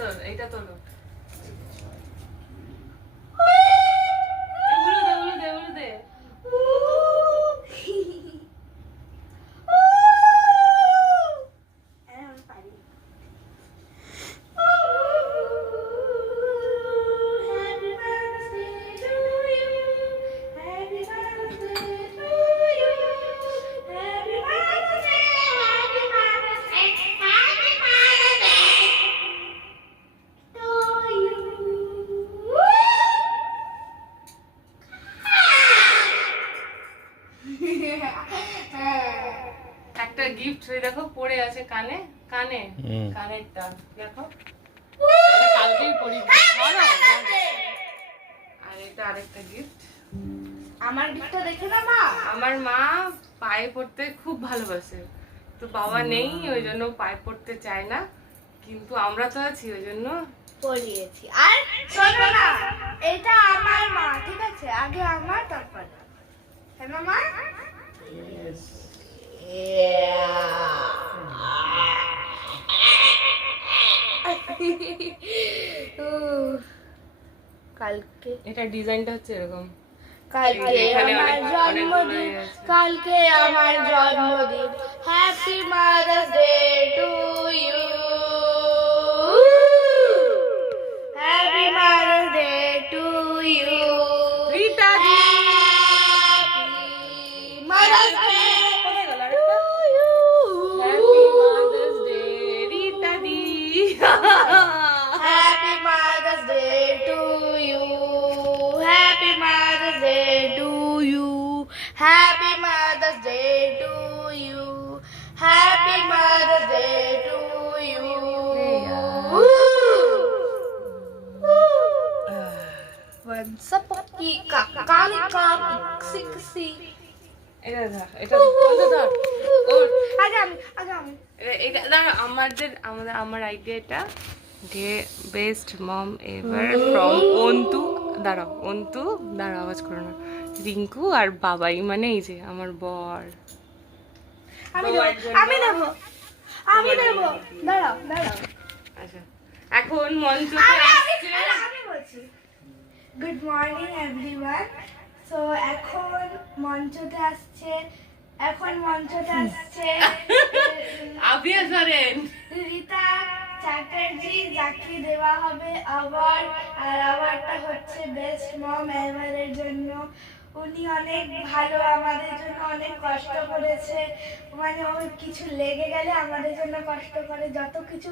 তোর এইটা তোলো দে একটা গিফট দেখো পড়ে আছে কানে কানে কানেরটা দেখো এটা কালকেই পরিয়ে ভালো আর এটা আরেকটা গিফট আমার গিফটটা দেখে না মা। আমার মা পায়ে পড়তে খুব ভালোবাসে তো বাবা নেই ওই জন্য পায়ে পড়তে চায় না কিন্তু আমরা তো আছি ওই জন্য পরিয়েছি। আর শোনো না, এটা আমার মা, ঠিক আছে? আগে আমার তারপর হ্যাঁ না মা? কালকে এটা ডিজাইনটা হচ্ছে এরকম কালকে আমার জন্মদিন, কালকে আমার জন্মদিন। Happy mother's day to you, happy mother's day to you Rita di mother's day কোথায় গেল আরেকটা happy mother's day Rita di happy mother's day to you, happy mother's day to you, happy mother's day to you, happy mother's day to you. Once upon a এটা ধর এটা বন্ধ ধর ওর আগে আমি এটা দাঁড়া আমার আইডিয়াটা the best mom ever from Antu দাঁড়াও আওয়াজ করো না রিঙ্কু আর বাবাই মানে এই যে আমার বর আমি দেবো দাঁড়াও আচ্ছা এখন মঞ্চতে আসছে আমি বলছি গুড মর্নিং এভরিওয়ান। সো এখন মঞ্চতে আসছে আবিয়া সরেন রীতা চ্যাটার্জি, যাকে দেওয়া হবে অ্যাওয়ার্ড। আর অ্যাওয়ার্ডটা হচ্ছে বেস্ট মম এভারের জন্য। উনি অনেক ভালো, আমাদের জন্য অনেক কষ্ট করেছে, মানে ওর কিছু লেগে গেলে আমাদের জন্য কষ্ট করে, যত কিছু